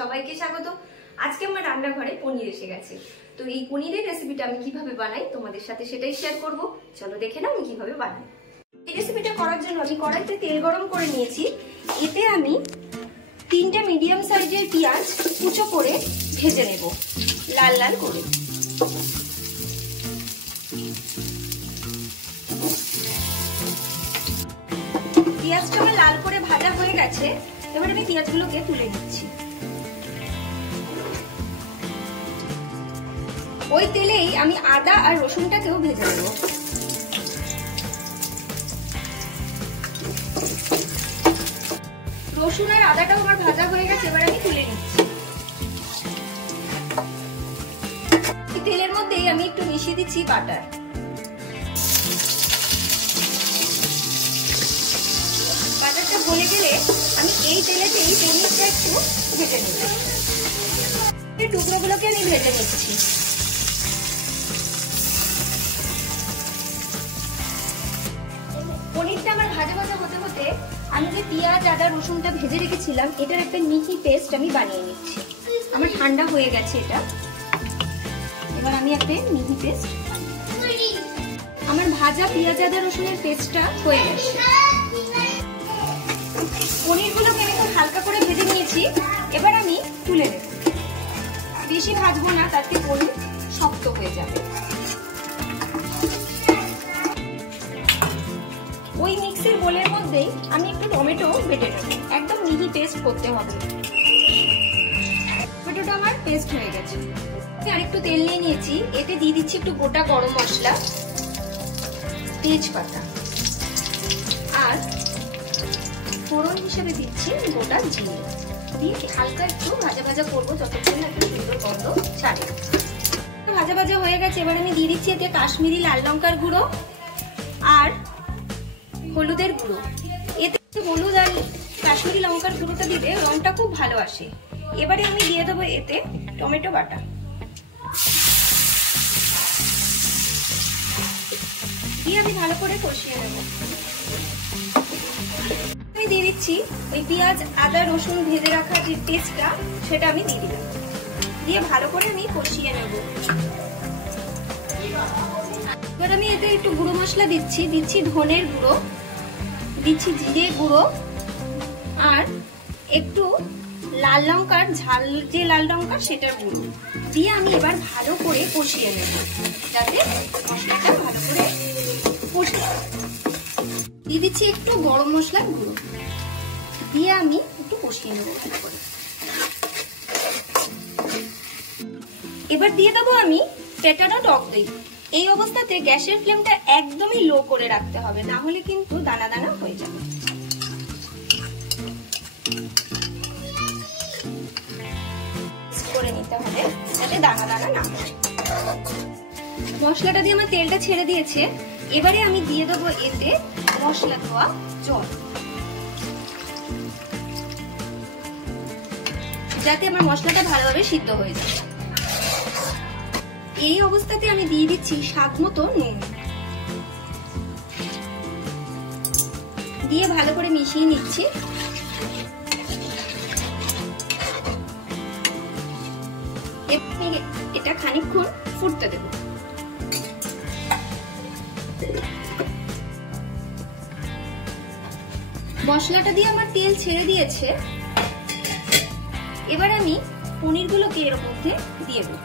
সবাইকে স্বাগত। আজকে আমার রান্নাঘরে পনির এসে গেছে। তো এই পনিরের রেসিপিটা আমি কিভাবে বানাই তোমাদের সাথে সেটাই শেয়ার করব। চলো দেখে নাও আমি কিভাবে বানাই। এই রেসিপিটা করার জন্য আমি কড়াইতে তেল গরম করে নিয়েছি। এতে আমি 3টে মিডিয়াম সাইজের পেঁয়াজ কুচো করে ভেজে নেব লাল লাল করে। পেঁয়াজটা আমার লাল করে ভাজা হয়ে গেছে। এবার আমি পেঁয়াজগুলোকে তুলে নিচ্ছি। ওই তেলেই আমি আদা আর রসুনটাকেও ভেজে নেব। রসুন আর আদাটাও আমার ভাজা হয়ে গেছে, এবার আমি তুলে নিচ্ছি। তেলের মধ্যেই আমি একটু মিশিয়ে দিচ্ছি বাটার। বাটারটা গলে গেলে আমি এই তেলেতেই পনিরটা একটু ভেজে নেব। এই টুকরোগুলোকে আমি ভেজে নিচ্ছি। পনিরটা আমার ভাজা ভাজা হতে হতে আমি যে পেঁয়াজ আদা রসুনটা ভেজে রেখেছিলাম এটার একটা মিহি পেস্ট আমি বানিয়ে নিচ্ছি। আমার ঠান্ডা হয়ে গেছে এটা। এবার আমি একটা মিহি পেস্ট, আমার ভাজা পেঁয়াজ আদা রসুনের পেস্টটা হয়ে গেছে। পনিরগুলোকে আমি খুব হালকা করে ভেজে নিয়েছি। এবার আমি তুলে নেব। বেশি ভাজবো না, তাতে পনির শক্ত হয়ে যাবে। ওই মিক্সির বোলের মধ্যেই আমি একটু টমেটো বেটে নেব। একদম মিহি পেস্ট করতে হবে। টমেটোটা আমার পেস্ট হয়ে গেছে। আমি আরেকটু তেল নিয়ে নিয়েছি। এতে দিয়ে দিচ্ছি একটু গোটা গরম মশলা, তেজপাতা, আর ফোড়ন হিসেবে দিচ্ছি গোটা জিরে। দিয়ে হালকা একটু ভাজা ভাজা করবো যতক্ষণ না একটু সুন্দর গন্ধ ছাড়ে। ভাজা ভাজা হয়ে গেছে। এবার আমি দিয়ে দিচ্ছি এতে কাশ্মীরি লাল লঙ্কার গুঁড়ো আর হলুদের গুঁড়ো। এতে হলুদ আর কাশ্মীরি লঙ্কার গুঁড়োটা দিলে রংটা খুব ভালো আসে। এবারে আমি দিয়ে দেবো এতে টমেটো বাটা। দিয়ে আমি ভালো করে কষিয়ে নেব। আমি দিয়ে দিচ্ছি ওই পেঁয়াজ আদা রসুন ভেজে রাখা যে পেস্টটা, সেটা আমি দিয়ে দিলাম। দিয়ে ভালো করে আমি কষিয়ে নেব। এবার আমি এতে একটু গুঁড়ো মশলা দিচ্ছি ধনের গুঁড়ো, দিচ্ছি জিরে গুঁড়ো, আর একটু লাল লঙ্কার ঝাল যে লাল লঙ্কা সেটার গুঁড়ো দিয়ে আমি এবার ভালো করে কষিয়ে নেব, যাতে মশলাটা ভালো করে কষে। দিয়ে দিচ্ছি একটু গরম মশলার গুঁড়ো, দিয়ে আমি একটু কষিয়ে নেব ভালো করে। এবার দিয়ে দেবো আমি ফেটানো টক দই। এই অবস্থাতে গ্যাসের ফ্লেমটা একদমই লো করে রাখতে হবে, না হলে কিন্তু দানা দানা হয়ে যাবে। করে নিতে হবে যাতে দানা দানা না হয়। মশলাটা দিয়ে আমার তেলটা ছেড়ে দিয়েছে। এবারে আমি দিয়ে দেবো এতে মশলা ধোয়া জল, যাতে আমার মশলাটা ভালোভাবে সিদ্ধ হয়ে যায়। এই অবস্থাতে আমি দিয়ে দিচ্ছি স্বাদ মতো নুন, দিয়ে ভালো করে মিশিয়ে নিচ্ছি। এটা খানিকক্ষণ ফুটতে দেব। মশলাটা দিয়ে আমার তেল ছেড়ে দিয়েছে। এবার আমি পনিরগুলোকে এর মধ্যে দিয়ে দেব।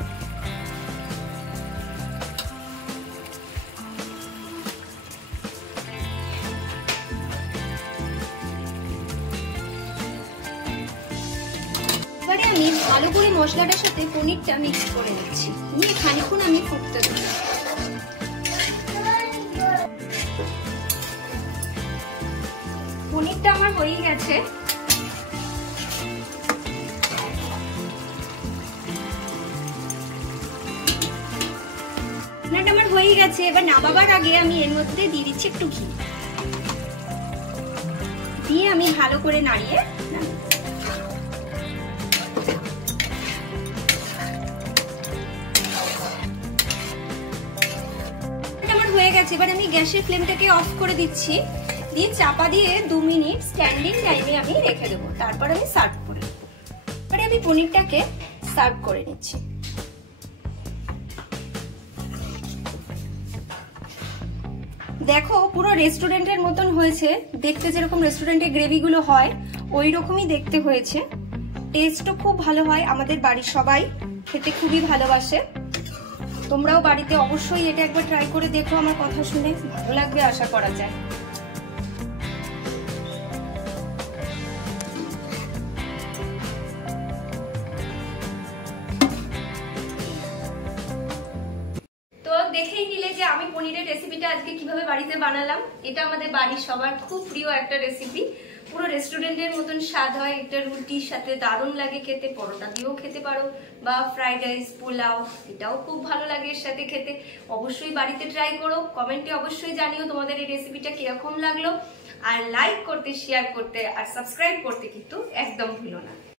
এবারে আমি ভালো করে মশলাটার সাথে পনিরটা মিক্স করে নিচ্ছি। নিয়ে খানিকক্ষণ আমি ফুটতে দেব। পনিরটা আমার হয়ে গেছে। পনিরটা আমার হয়ে গেছে। এবার নামাবার আগে আমি এর মধ্যে দিয়ে দিচ্ছি একটু ঘি, দিয়ে আমি ভালো করে নাড়িয়ে হয়ে গেছে। এবার আমি গ্যাসের ফ্লেমটাকে অফ করে দিচ্ছি। দিয়ে চাপা দিয়ে 2 মিনিট স্ট্যান্ডিং টাইমে আমি রেখে দেবো, তারপর আমি সার্ভ করে। এবারে আমি আমি পনিরটাকে সার্ভ করে নিচ্ছি। দেখো পুরো রেস্টুরেন্টের মতন হয়েছে দেখতে, যেরকম রেস্টুরেন্টে গ্রেভিগুলো হয় ওই রকমই দেখতে হয়েছে। টেস্টও খুব ভালো হয়, আমাদের বাড়ির সবাই খেতে খুবই ভালোবাসে। তোমরাও বাড়িতে অবশ্যই এটা একবার ট্রাই করে দেখো, আমার কথা শুনে ভালো লাগবে আশা করা যায়। দেখেই নিলে যে আমি পনিরের রেসিপিটা আজকে কিভাবে বাড়িতে বানালাম। এটা আমাদের বাড়ির সবার খুব প্রিয় একটা রেসিপি, পুরো রেস্টুরেন্টের মতন স্বাদ হয়। এটা রুটির সাথে দারুণ লাগে খেতে, পরোটা দিয়েও খেতে পারো বা ফ্রাইড রাইস, পোলাও, এটাও খুব ভালো লাগে এর সাথে খেতে। অবশ্যই বাড়িতে ট্রাই করো, কমেন্টে অবশ্যই জানিও তোমাদের এই রেসিপিটা কিরকম লাগলো। আর লাইক করতে, শেয়ার করতে আর সাবস্ক্রাইব করতে কিন্তু একদম ভুলো না।